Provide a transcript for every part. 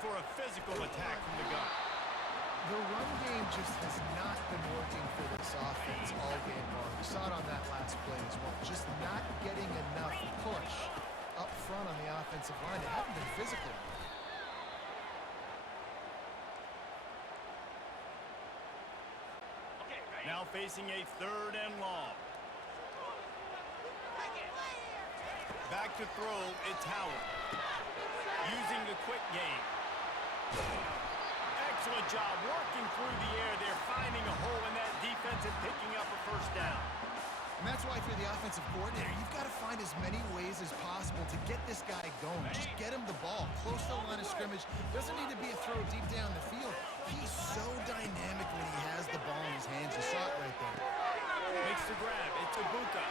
for a physical attack from the gun. The run game just has not been working for this offense all game long. We saw it on that last play as well. Just not getting enough push up front on the offensive line. They haven't been physical. Now facing a 3rd and long. Back to throw, it's Howard. Using the quick game. Excellent job working through the air. They're finding a hole in that defense and picking up a 1st down. And that's why if you're the offensive coordinator, you've got to find as many ways as possible to get this guy going. Just get him the ball close to the line of scrimmage. Doesn't need to be a throw deep down the field. He's so dynamic when he has the ball in his hands. You saw it right there. Makes the grab. It's Ibuka.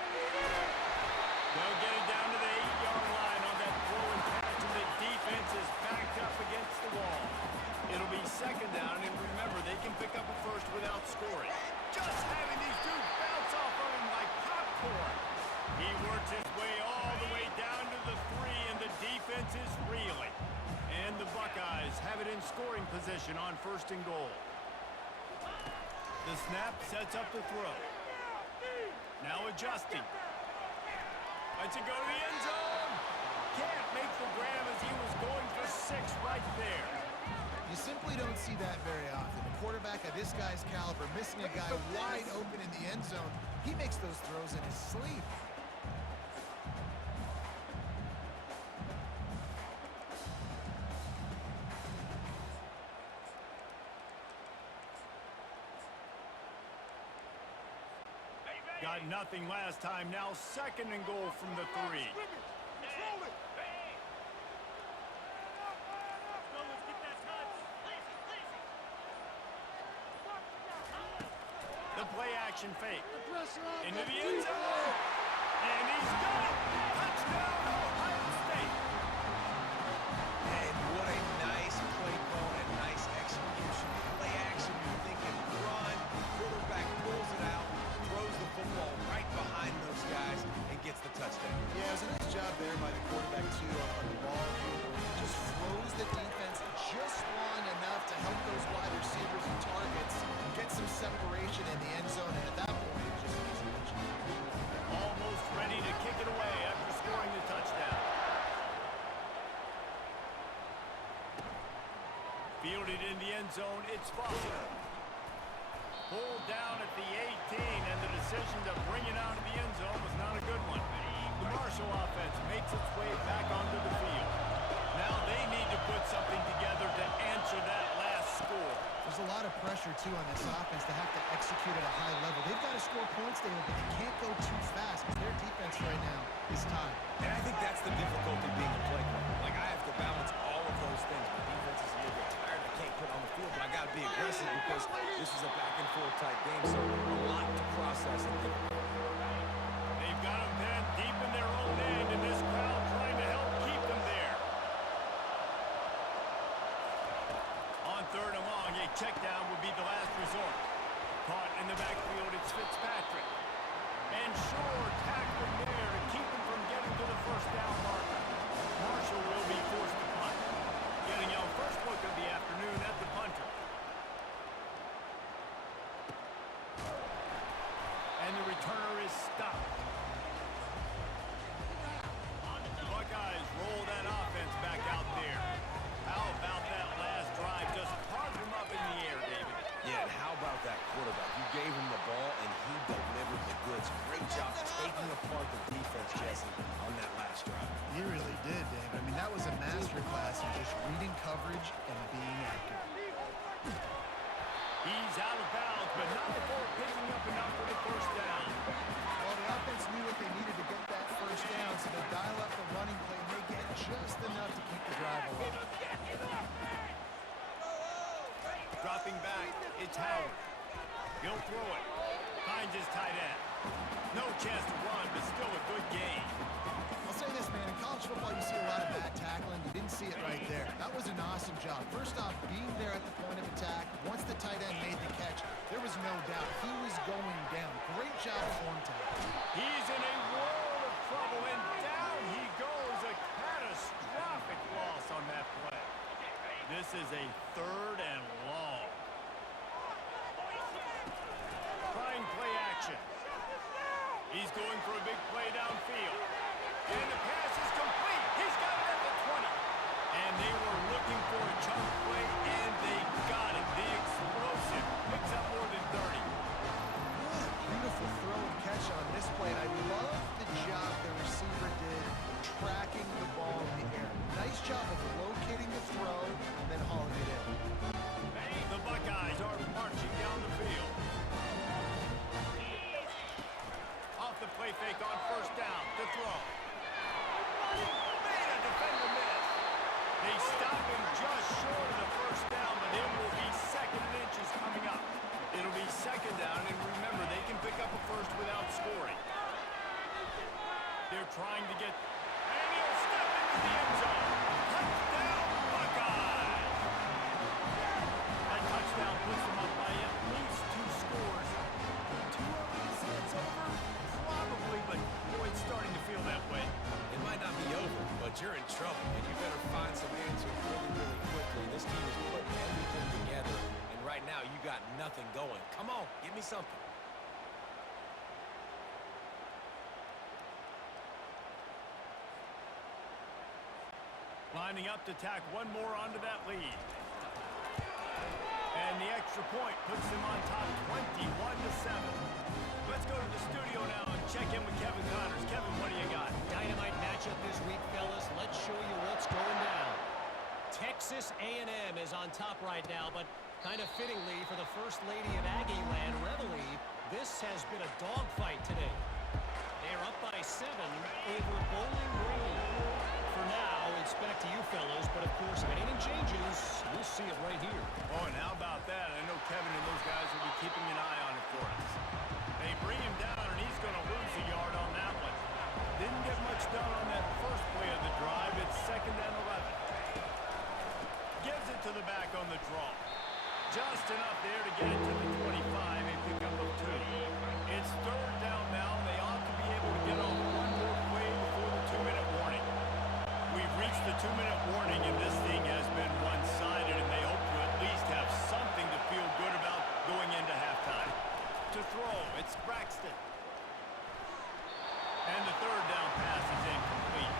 They'll get it down to the 8-yard line on that throw and catch, and the defense is backed up against the wall. It'll be 2nd down, and remember, they can pick up a 1st without scoring. Just having these dudes bounce off of him like popcorn. He works his way all the way down to the 3, and the defense is reeling. And the Buckeyes have it in scoring position on 1st and goal. The snap sets up the throw. Now adjusting. Lets it go to the end zone. Can't make the grab as he was going for 6 right there. You simply don't see that very often. A quarterback of this guy's caliber missing a guy wide open in the end zone. He makes those throws in his sleep. Got nothing last time. Now 2nd and goal from the 3. The play action fake. Into the end zone. And he's got it. Touchdown, Ohio State. And what a nice play call and nice execution. Play action, you're thinking run. Quarterback pulls it out, throws the football right behind those guys, and gets the touchdown. Yeah, it was a nice job there by the quarterback, too, on the ball. He just froze the defense just long enough to help those wide receivers and targets get some separation in the end zone, and at that point, it just easy to Almost ready to kick it away after scoring the touchdown. Fielded in the end zone, it's Foster. Pulled down at the 18, and the decision to bring it out of the end zone was not a good one. The Marshall offense makes its way back onto the field. Now they need to put something together to answer that last score. There's a lot of pressure, too, on this offense to have to execute at a high level. They've got to score points, David, but they can't go too fast because their defense right now is tied. And I think that's the difficulty being a play caller. Like, I have to balance all of those things. My defense is a little bit tired. I can't put on the field, but I got to be aggressive because this is a back-and-forth type game, so a lot to process and think about. They've got them pinned deep in their own end, and this crowd trying to help keep them there. On 3rd and long, a check down would be the last resort. Caught in the backfield, it's Fitzpatrick. And Shore tackling there to keep him from getting to the 1st down marker. Marshall will be forced to punt. Getting our first look of the afternoon at the punter. And the returner is stopped. The Buckeyes roll that offense back out there. How about that last drive? Just carved him up in the air, David. Yeah, and how about that quarterback? You gave him the ball, and he delivered the goods. Great job taking apart the defense, Jesse, on that last drive. He really did, Dave. I mean, that was a masterclass in just reading coverage and being accurate. He's out of bounds, but not before picking up enough for the 1st down. Well, the offense knew what they needed to get that 1st down, so they dial up the running play, and they get just enough to keep the drive alive. Dropping back, it's Howard. He'll throw it. Finds his tight end. No chance to run, but still a good game. I'll say this, man. In college football, you see a lot of bad tackling. You didn't see it right there. That was an awesome job. First off, being there at the point of attack. Once the tight end made the catch, there was no doubt he was going down. Great job form tackle. He's in a world of trouble, and down he goes. A catastrophic loss on that play. This This is a 3rd and long. Trying play action. He's going for a big play downfield. And the pass is complete. He's got it at the 20. And they were looking for a chunk play, and they got it. The explosive picks up more than 30. What a beautiful throw and catch on this play. And I love the job the receiver did tracking the ball in the air. Nice job of locating the throw and then hauling it in. The Buckeyes are marching down the field. Off the play fake on 1st down to throw. Made a defender miss. They stop him just short of the 1st down, but it will be 2nd and inches coming up. It'll be 2nd down, and remember, they can pick up a 1st without scoring. They're trying to get, and he'll step into the end zone. Touchdown, Buckeyes! That touchdown puts them up by at least 2 scores. Too early to say it's over? Probably, but boy, it's starting to feel that way. It might not be over, but you're in trouble, and you better find some answers really, really quickly. This team is putting everything together, and right now you got nothing going. Come on, give me something. Lining up to tack one more onto that lead. And the extra point puts them on top 21-7. Let's go to the studio now and check in with Kevin Connors. Kevin, what do you got? Dynamite matchup this week, fellas. Let's show you what's going down. Texas A&M is on top right now, but kind of fittingly for the First Lady of Aggie Land, Reveille, this has been a dogfight today. They're up by 7 over Bowling Green. For now, it's back to you fellas, but of course, if anything changes, you'll see it right here. Oh, and how about that? I know Kevin and those guys will be keeping an eye on it for us. They bring him down, and he's going to lose a yard on that one. Didn't get much done on that first play of the drive. It's 2nd and 11. Gives it to the back on the draw. Just enough there to get it to the 25, a pickup of 2. It's 3rd down now. They ought to be able to get on one more play before the 2-minute warning. We've reached the 2-minute warning, and this thing has been one-sided, and they hope to at least have something to feel good about going into halftime. To throw, it's Braxton. And the 3rd down pass is incomplete.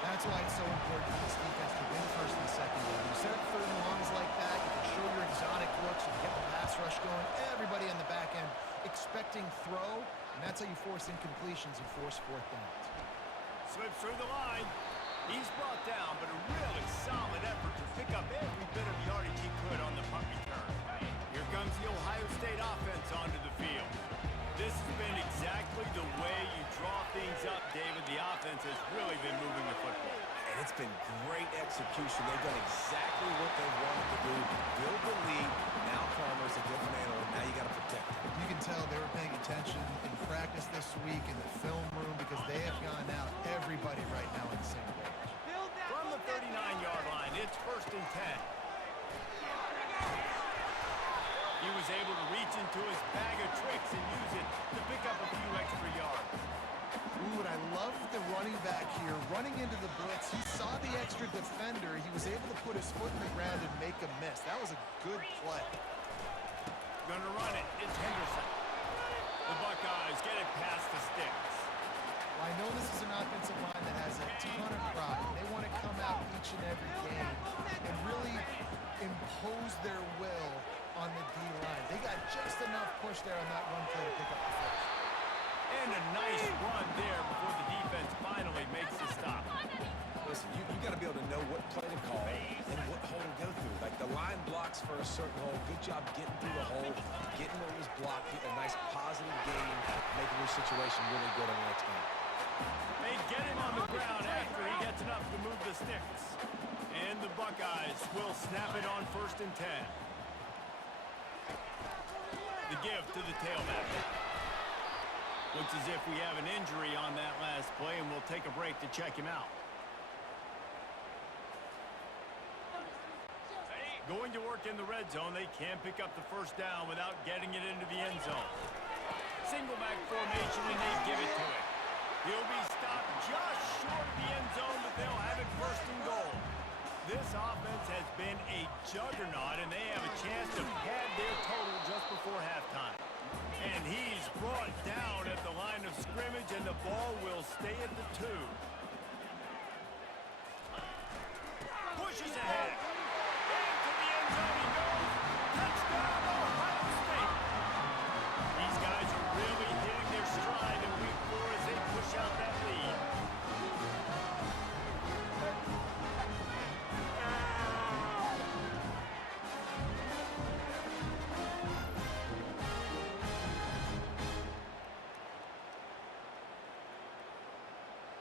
That's why it's so important for this defense to win 1st and 2nd down. You set up 3rd and longs like that, you can show your exotic looks, you can get the pass rush going, everybody on the back end expecting throw, and that's how you force incompletions and force 4th downs. Slips through the line. He's brought down, but a really solid effort to pick up every bit of yardage he could on the punt return. Here comes the Ohio State offense onto the field. This has been exactly the way you draw things up, David. The offense has really been moving the football. And it's been great execution. They've done exactly what they wanted to do. Build the lead. Now Palmer's a different animal. Now you got to protect him. You can tell they were paying attention in practice this week in the film room because they have gone out everybody right now on the same page. From the 39-yard line, it's 1st and 10. He was able to reach into his bag of tricks and use it to pick up a few extra yards. Ooh, and I love the running back here. Running into the blitz, he saw the extra defender. He was able to put his foot in the ground and make a miss. That was a good play. Gonna run it. It's Henderson. The Buckeyes get it past the sticks. Well, I know this is an offensive line that has a ton of pride. They want to come out each and every game and really impose their will on the D-line. They got just enough push there on that run play to pick up the 1st. And a nice run there before the defense finally makes the stop. Listen, you got to be able to know what play to call and what hole to go through. Like the line blocks for a certain hole. Good job getting through the hole, getting what was blocked, getting a nice positive gain, making your situation really good on the next game. They get him on the ground after he gets enough to move the sticks. And the Buckeyes will snap it on 1st and 10. The give to the tailback. Looks as if we have an injury on that last play, and we'll take a break to check him out. Going to work in the red zone, they can't pick up the 1st down without getting it into the end zone. Single back formation, and they give it to him. He'll be stopped just short of the end zone, but they'll have it 1st and goal. This offense has been a juggernaut, and they have a chance to pad their total just before halftime. And he's brought down at the line of scrimmage, and the ball will stay at the 2.